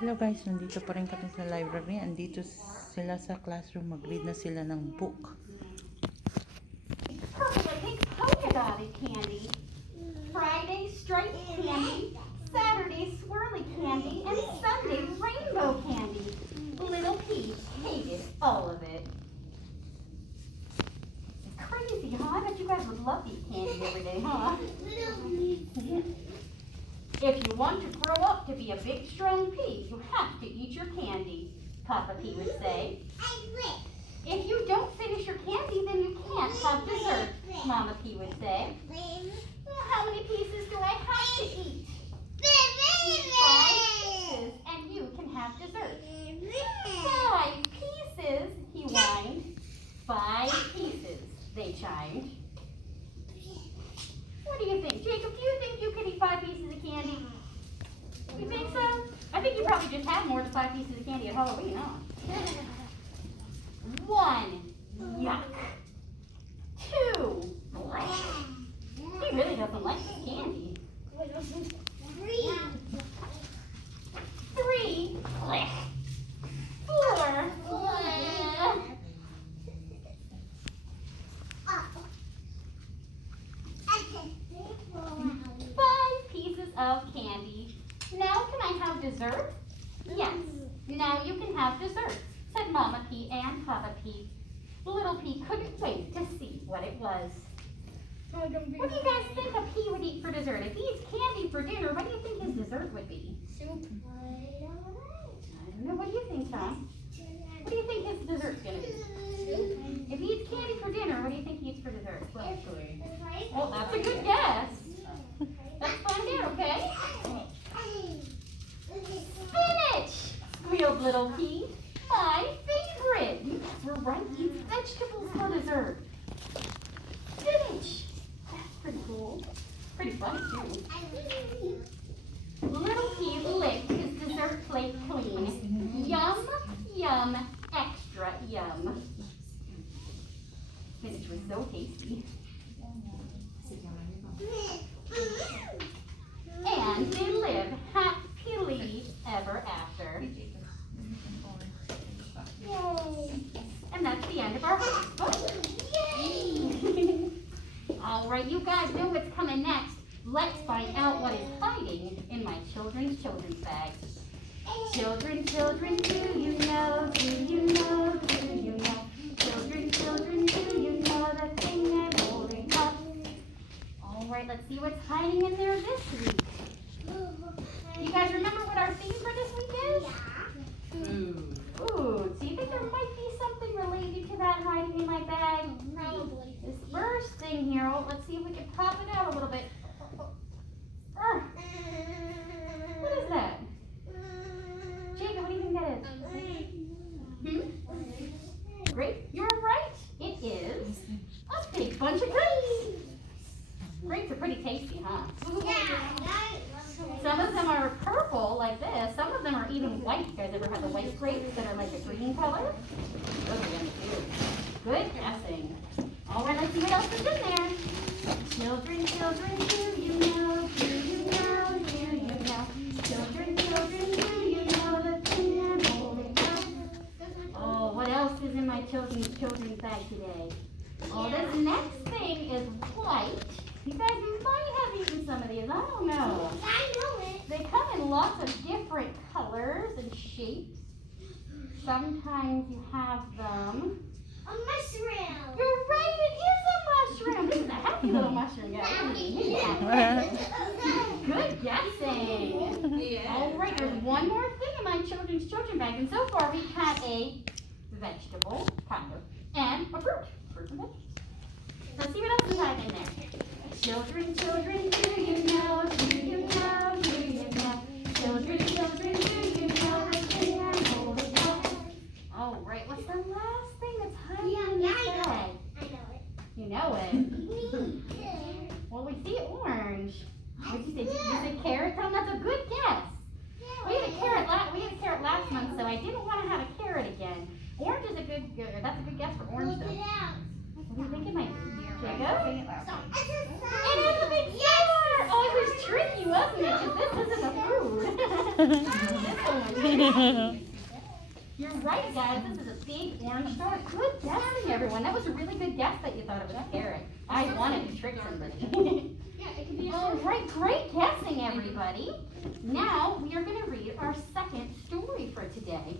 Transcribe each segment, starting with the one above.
Hello guys, nandito pa rin kami sa library. Andito sila sa classroom. Mag-read na sila ng book. Purple polka dotted candy, Friday striped candy, Saturday swirly candy, and Sunday rainbow candy. Little Pete hated all of it. Crazy, huh? I bet you guys would love to eat candy every day, huh? If you want to grow up to be a big, strong Pete, you have to eat your candy, Papa Pete would say. If you don't finish your candy, then you can't have dessert, Mama P would say. Well, how many pieces do I have to eat? Eat 5 pieces, and you can have dessert. 5 pieces, he whined. 5 pieces, they chimed. What do you think? Jacob, do you think you could eat 5 pieces of candy? You think so? I think you probably just had more than 5 pieces of candy at Halloween, huh? 1, yuck. 2, bleh. He really doesn't like this candy. 3, bleh. 4, bleh. 5 pieces of candy. Now can I have dessert? Yes, now you can have dessert, said Mama P and Papa P. Little P couldn't wait to see what it was. What do you guys think a P would eat for dessert? If he eats candy for dinner, what do you think his dessert would be? Soup. I don't know. What do you think, Tom? What do you think his dessert's going to be? If he eats candy for dinner, what do you think he eats for dessert? Well, that's a good guess. Let's find out, okay? Spinach! Squealed Little P. My favorite! You guys were right. Eat vegetables for dessert. Spinach! That's pretty cool. Pretty funny, too. Little P licked his dessert plate clean. Yum, yum, extra yum. Spinach was so tasty. And they live happily ever after. Yay! And that's the end of our book. Yay! All right, you guys know what's coming next. Let's find out what is hiding in my children's bag. Children, children, do you know, do you know, do you know? Children, children, do you know the thing I'm holding up? All right, let's see what's hiding in there this week. You guys remember what our theme for this week is? Food. Food. So you think there might be something related to that hiding in my bag? Probably. This first thing here, let's see if we can pop it out a little bit. What is that? Jacob, what do you think that is? Grape? You're right. It is a big bunch of grapes. Grapes are pretty tasty, huh? Some of them are purple like this. Some of them are even white. You guys ever had the white grapes that are like a green color? Those are yummy too. Good guessing. All right, let's see what else is in there. Children, children, do you know? Do you know? Do you know? Children, children, do you know the thing I'm holding up? Oh, what else is in my children's bag today? Oh, this next thing is white. You guys might have eaten some of these. I don't know. I know it. They come in lots of different colors and shapes. Sometimes you have them. A mushroom. You're right, it is a mushroom. This is a happy little mushroom, guys. Good guessing. All right, there's one more thing in my children's bag. And so far we've had a vegetable, kind of, and a fruit. Fruit and vegetables. Let's see what else is hiding in there. Children, children, do you know, do you know, do you know? Children, children, do you know the thing I'm holding up? All right, what's the last thing that's hiding in this bag? I know it. You know it. Well, we see orange. What did you say? You said carrot? Tom, that's a good guess. We had a carrot last month, so I didn't want to have a carrot again. Orange is that's a good guess for orange though. What do you think it might be? Jacob? It is a big star! Oh, it was tricky, wasn't it? Because this isn't a food. This one was You're right, guys. This is a big orange star. Good guessing, everyone. That was a really good guess that you thought it was a carrot. I wanted to trick somebody. Yeah, it could be a All right, great guessing, everybody. Now we are going to read our second story for today.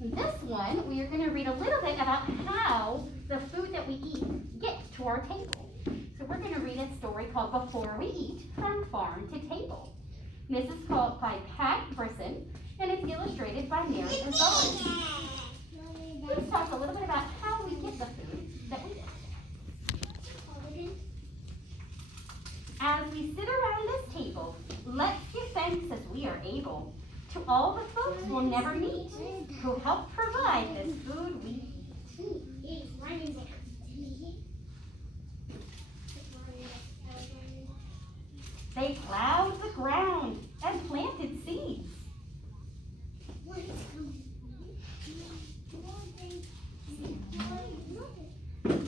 This one, we are going to read a little bit about how the food that we eat gets to our table. So we're going to read a story called Before We Eat, From Farm to Table. This is called by Pat Brisson, and it's illustrated by Mary Lazard. Let's talk a little bit about how we get the food that we eat. As we sit around this table, let's give thanks as we are able to all the folks we'll never meet who help provide this food we eat. They plowed the ground and planted seeds.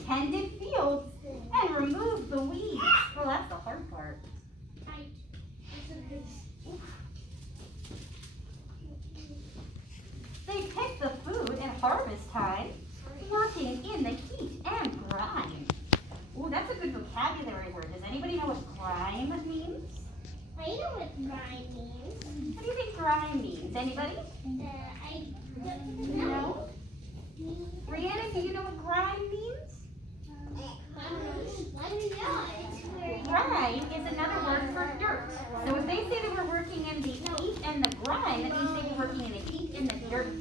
Tended fields and removed the weeds. Well, that's the hard part. They picked the food at harvest time, working in the heat and grime. Ooh, that's a good vocabulary word. Does anybody know what grime means? I know what grime means. What do you think grime means? Anybody? I No? Brianna, do you know what grime means? I don't know. It's where Grime is another word for dirt. So if they say they were working in the heat and the grime, that means they were working in the heat and the dirt.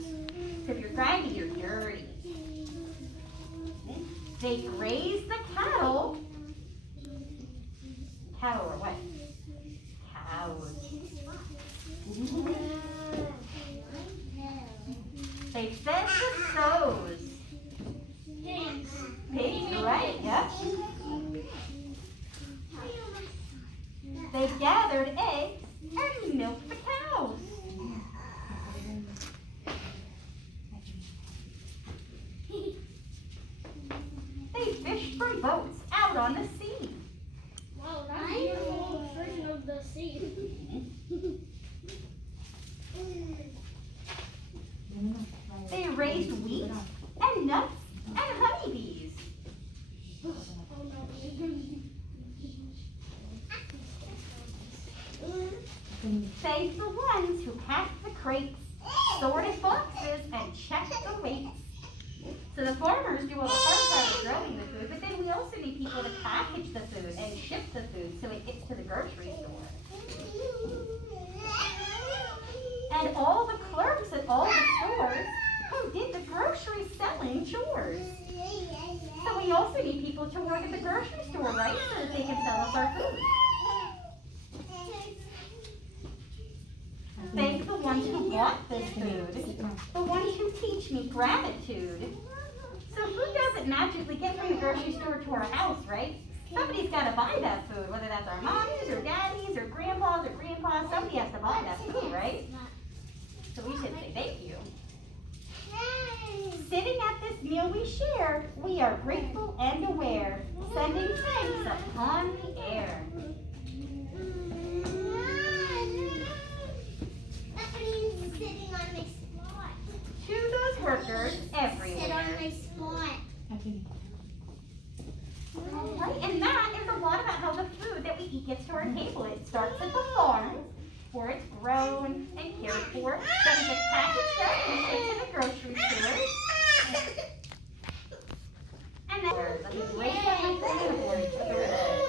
So if you're grimy, you're dirty. They grazed the cattle. Cattle or what? Cows. They fed the sows. Pigs, right? Yep. They gathered eggs and milked the cows. They fished from boats out on the sea. Wow, that's a beautiful version of the sea. They raised wheat and nuts and honeybees. Save the ones who packed the crates, sorted boxes, and checked the weights. So the farmers do all the hard part of growing the food, but then we also need people to package the food and ship the food so it gets to the grocery store. And all the clerks at all the stores who did the grocery selling chores. So we also need people to work at the grocery store, right? So that they can sell us our food. Thank the ones who bought this food, the ones who teach me gratitude. So food doesn't magically get from the grocery store to our house, right? Somebody's got to buy that food, whether that's our mommies or daddies or grandpas or grandpas. Somebody has to buy that food, right? So we should say thank you. Sitting at this meal we share, we are grateful and aware, sending thanks upon the air. That means sitting on my spot. To those workers Sit on everywhere. my spot. Right, and that is a lot about how the food that we eat gets to our table. It starts at the farm, where it's grown and cared for, then it gets packaged up and shipped to the grocery store. And then, let me break down my phone board for the rest.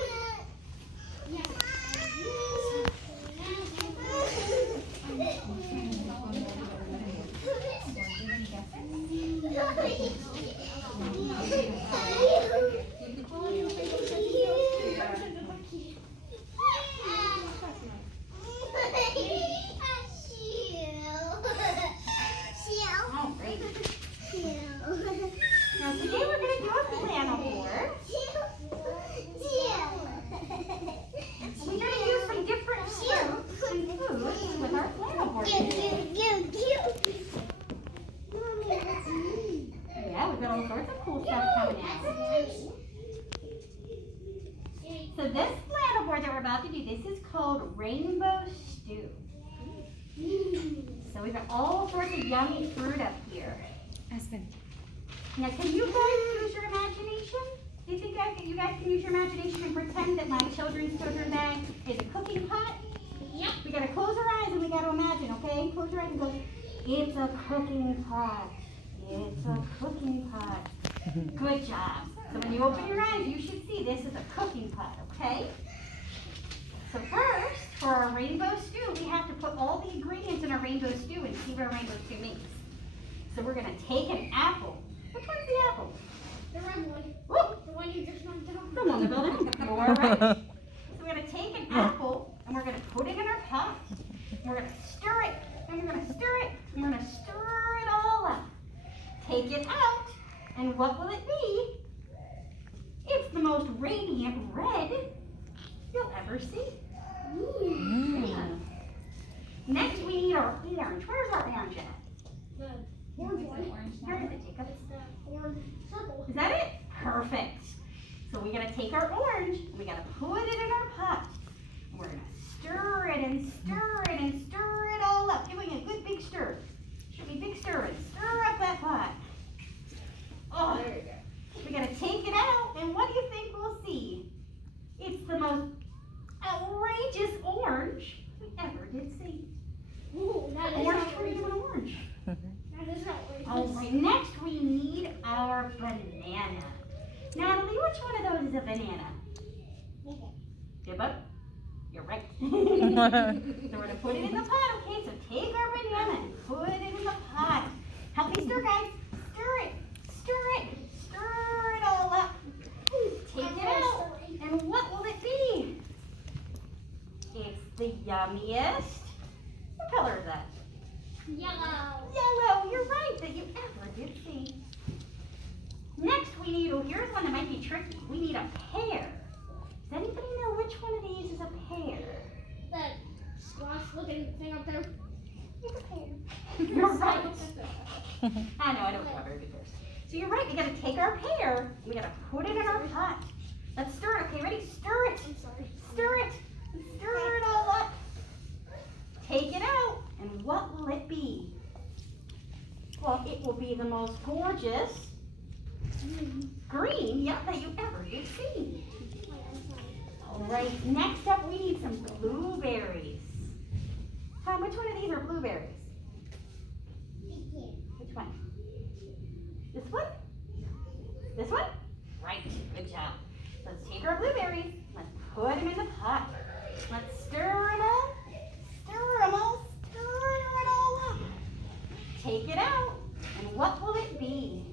got all sorts of yummy fruit up here. Aspen. Now, can you guys use your imagination? Do you think you guys can use your imagination and pretend that my children's bag is a cooking pot? Yep. We gotta close our eyes and we gotta imagine, okay? Close your eyes and go, it's a cooking pot. It's a cooking pot. Good job. So when you open your eyes, you should see this is a cooking pot, okay? So first, for our rainbow stew, we have to put all the ingredients in our rainbow stew and see what our rainbow stew makes. So we're gonna take an apple. Which one's the apple? The red one. Woo! The one you just went down. The one about it. You're right. So we're gonna take an apple and we're gonna put it in our pot. And we're gonna stir it, and we're gonna stir it, and we're gonna stir it all up. Take it out, and what will it be? It's the most radiant red you'll ever see. Yeah. Next, we need our orange. Where's our orange at? The orange one. Where is it, Jacob? It's the orange circle. Is that it? Perfect. So we're gonna take our orange and we gotta put it in our pot. And we're gonna stir it and stir it and stir it all up, giving it a good big stir. Should be big stir and stir up that pot. Oh, There you go. we gotta take it out, and what do you think we'll see? It's the most outrageous orange we ever did see. Ooh, that is Orange tree outrageous. and orange. That is outrageous. All right, next we need our banana. Natalie, which one of those is a banana? Dibba? You're right. So we're gonna put it in the pot, okay? So take our banana and put it in the pot. Help me stir, guys. Stir it, stir it, stir it all up. Take it out, and what will it be? It's the yummiest. What color is that? Yellow. Yellow, you're right, that you ever did see. Next we need, oh, here's one that might be tricky. We need a pear. Does anybody know which one of these is a pear? That squash looking thing up there. It's a pear. You're right. I know, I don't have very good pears. So you're right, we gotta take our pear, and we gotta put it in our pot. Let's stir it, okay, ready? Stir it, I'm sorry. stir it, stir it all up. Take it out, and what will it be? Well, it will be the most gorgeous green, yep, that you ever did see. All right, next up we need some blueberries. Tom, which one of these are blueberries? Which one? This one? This one? Right, good job. Let's take our blueberries, let's put them in the pot. Let's stir them all, stir them all, stir it all up. Take it out, and what will it be?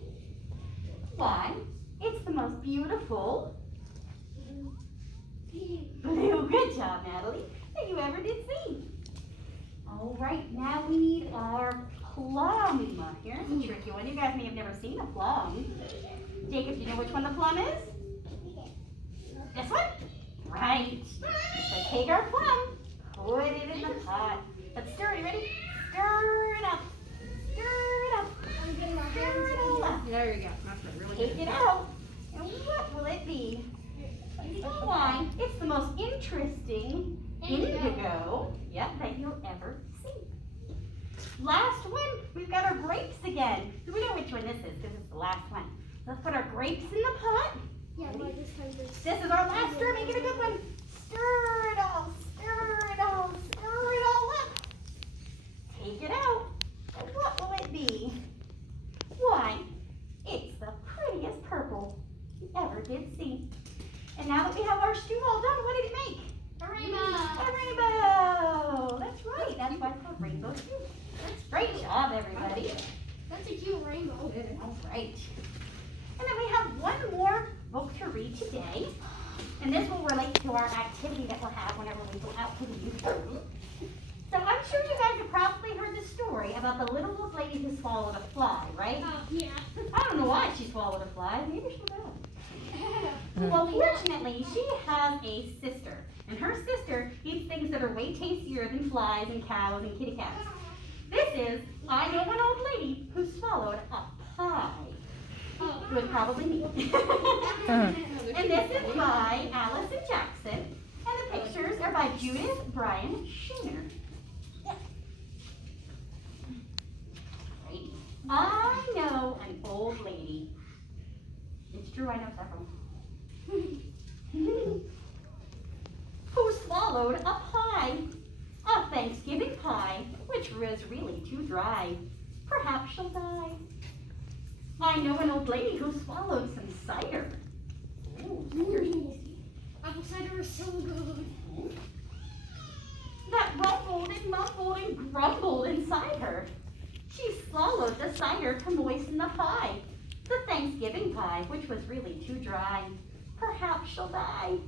Why, it's the most beautiful blue, good job, Natalie, that you ever did see. All right, now we need our plum. Here's a tricky one. You guys may have never seen a plum. Jacob, do you know which one the plum is? This one? Right. So take our plum, put it in the pot. Let's stir it. You ready? Stir it up. Stir it up. I'm getting my Stir hands it all up. There you go. That's right. Really Take it out. And what will it be? Why, it's the most interesting indigo, yep, that you'll ever see. Last one, we've got our grapes again. Do we know which one this is? Because it's the last one. Let's put our grapes in the pot. Yeah, but this time there's. This is our last stir. Make it a good one. Stir it all, stir it all, stir it all up. Take it out. And what will it be? Why, it's the prettiest purple you ever did see. And now that we have our stew all done, what did it make? A rainbow. A rainbow. That's right. That's why it's called rainbow stew. Great job, everybody. That's a cute rainbow. All right. And then we have one more book to read today. And this will relate to our activity that we'll have whenever we go out to the youth room. So I'm sure you guys have probably heard the story about the little old lady who swallowed a fly, right? Yeah. I don't know why she swallowed a fly. Maybe she will. Well, fortunately, she has a sister. And her sister eats things that are way tastier than flies and cows and kitty cats. This is, I know an old lady who swallowed a pie. It was probably me. And this is by Allison Jackson. And the pictures are by Judith Bryan Schooner. I know an old lady. It's true, I know several. Who swallowed a pie, a Thanksgiving pie, which was really too dry. Perhaps she'll die. I know an old lady who swallowed some cider. Ooh, cider's tasty. Apple cider is so good. That rumbled and mumbled and grumbled inside her. She swallowed the cider to moisten the pie, the Thanksgiving pie, which was really too dry. Perhaps she'll die.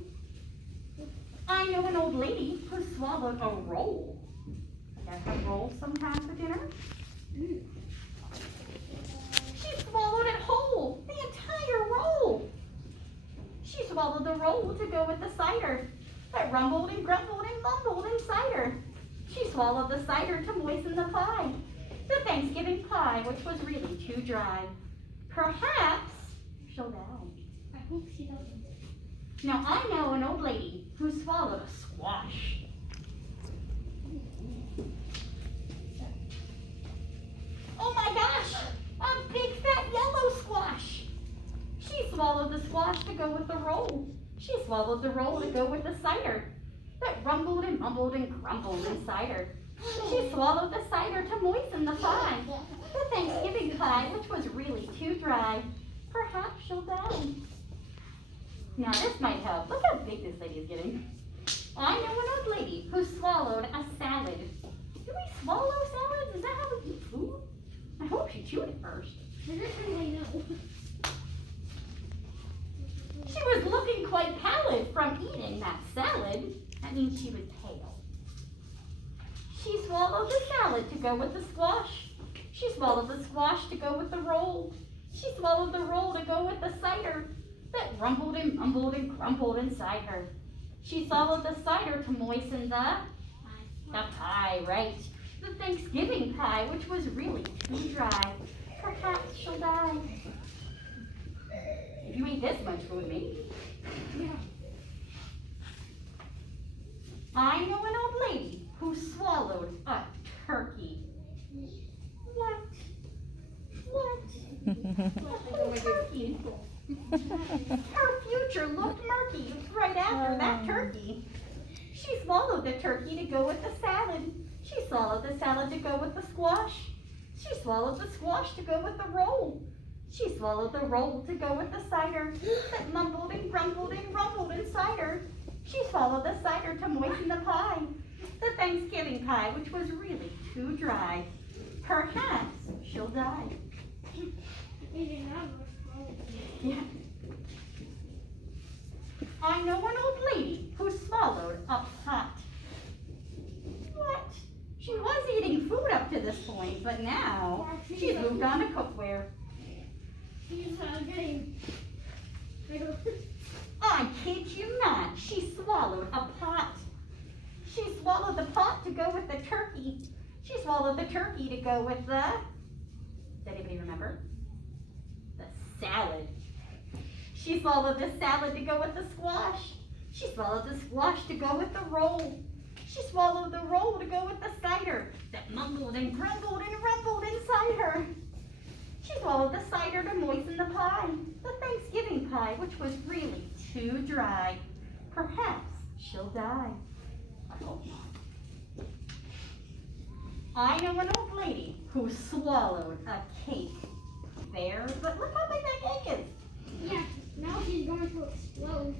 I know an old lady who swallowed a roll. You guys have rolls sometimes for dinner? She swallowed it whole, the entire roll. She swallowed the roll to go with the cider that rumbled and grumbled and mumbled inside her. She swallowed the cider to moisten the pie, the Thanksgiving pie, which was really too dry. Perhaps she'll die. I hope she doesn't. Now I know an old lady who swallowed a squash. Oh my gosh, a big fat yellow squash. She swallowed the squash to go with the roll. She swallowed the roll to go with the cider that rumbled and mumbled and grumbled inside her. She swallowed the cider to moisten the pie, the Thanksgiving pie, which was really too dry. Perhaps she'll die. Now this might help. Look how big this lady is getting. I know an old lady who swallowed a salad. Do we swallow salads? Is that how we eat food? I hope she chewed it first. Traditionally, no. She was looking quite pallid from eating that salad. That means she was pale. She swallowed the salad to go with the squash. She swallowed the squash to go with the roll. She swallowed the roll to go with the cider that rumbled and mumbled and grumbled inside her. She swallowed the cider to moisten the pie, right? The Thanksgiving pie, which was really too dry. Perhaps she'll die. If you eat this much food, maybe. Yeah. I know an old lady who swallowed a turkey. What? A turkey. Her future looked murky right after that turkey. She swallowed the turkey to go with the salad. She swallowed the salad to go with the squash. She swallowed the squash to go with the roll. She swallowed the roll to go with the cider that mumbled and grumbled and rumbled inside her. She swallowed the cider to moisten the pie, the Thanksgiving pie, which was really too dry. Perhaps she'll die. Eating that much. Yeah. I know an old lady who swallowed a pot. What? She was eating food up to this point, but now she's moved on to cookware. She's getting bigger. I kid you not, she swallowed a pot. She swallowed the pot to go with the turkey. She swallowed the turkey to go with the, does anybody remember? The salad. She swallowed the salad to go with the squash. She swallowed the squash to go with the roll. She swallowed the roll to go with the cider that mumbled and grumbled and rumbled inside her. She swallowed the cider to moisten the pie, the Thanksgiving pie, which was really too dry. Perhaps she'll die. I hope not. I know an old lady who swallowed a cake. There, but look how big that cake is. Yeah, now she's going to explode.